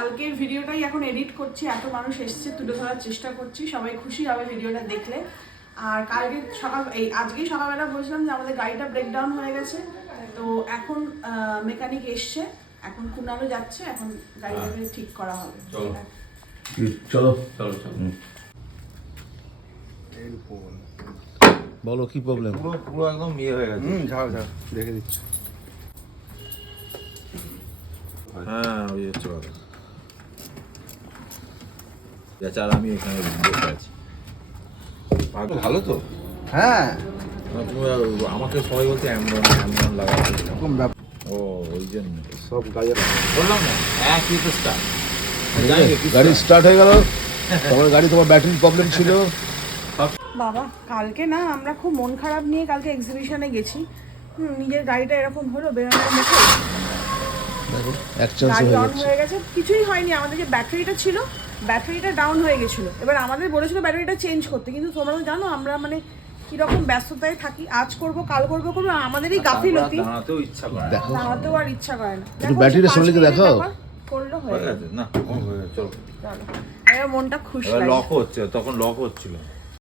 কালকের ভিডিওটাই এখন এডিট করছি, এত মানুষ এসেছে তুলে ধরার চেষ্টা করছি, সবাই খুশি হবে ভিডিওটা দেখলে। আর কালকে আজকেই সকালবেলা বলছিলাম যে আমাদের গাড়িটা ব্রেকডাউন হয়ে গেছে, তো এখন মেকানিক এসছে, এখন কুনালও যাচ্ছে, এখন গাড়িটাকে ঠিক করা হবে। চলো চলো চলো। বলো কি প্রবলেম? পুরো একদম ইয়ে হয়ে গেছে। ঝাড় দেখে দিচ্ছি। হ্যাঁ ওই হচ্ছে কথা। বেচারা আমি এখানে বসে আছি। ভালো তো? হ্যাঁ আমাকে সবাই বলতে এমন লাগাচ্ছে। ও ওই জন্য সব গাড়ি বললাম না একই তো স্টার্ট। গাড়ি স্টার্ট হয়ে গেল, তোমার গাড়ি তোমার ব্যাটারি প্রবলেম ছিল। বাবা কালকে না আমরা খুব মন খারাপ নিয়ে কালকে এক্সিবিশনে গেছি। নিজের গাড়িটা এরকম হলো বেরোনোর মুখে, দেখো এক চান্স গাড়ি হয়ে অন যাচ্ছে। হয়ে গেছে, কিছুই হয়নি। আমাদের যে ব্যাটারিটা ছিল, ব্যাটারিটা ডাউন হয়ে গেছিল। এবার আমাদের বলেছিল ব্যাটারিটা চেঞ্জ করতে, কিন্তু তোমরা তো জানো আমরা মানে কিরকম ব্যস্ততায় থাকি, আজ করব কাল করব আমাদেরই গাফিলতি, দাঁড়াতেও ইচ্ছা করে না। দেখো দাঁড়াতেও আর ইচ্ছা করে না। একটু ব্যাটারিটা সরিয়ে দেখাও। করলো হয়ে হয়ে গেছে। গেছে না হয়ে গেছে চলো। চলো এবার মনটা খুশি এবার লাগে। লক হচ্ছে, তখন লক হচ্ছিল।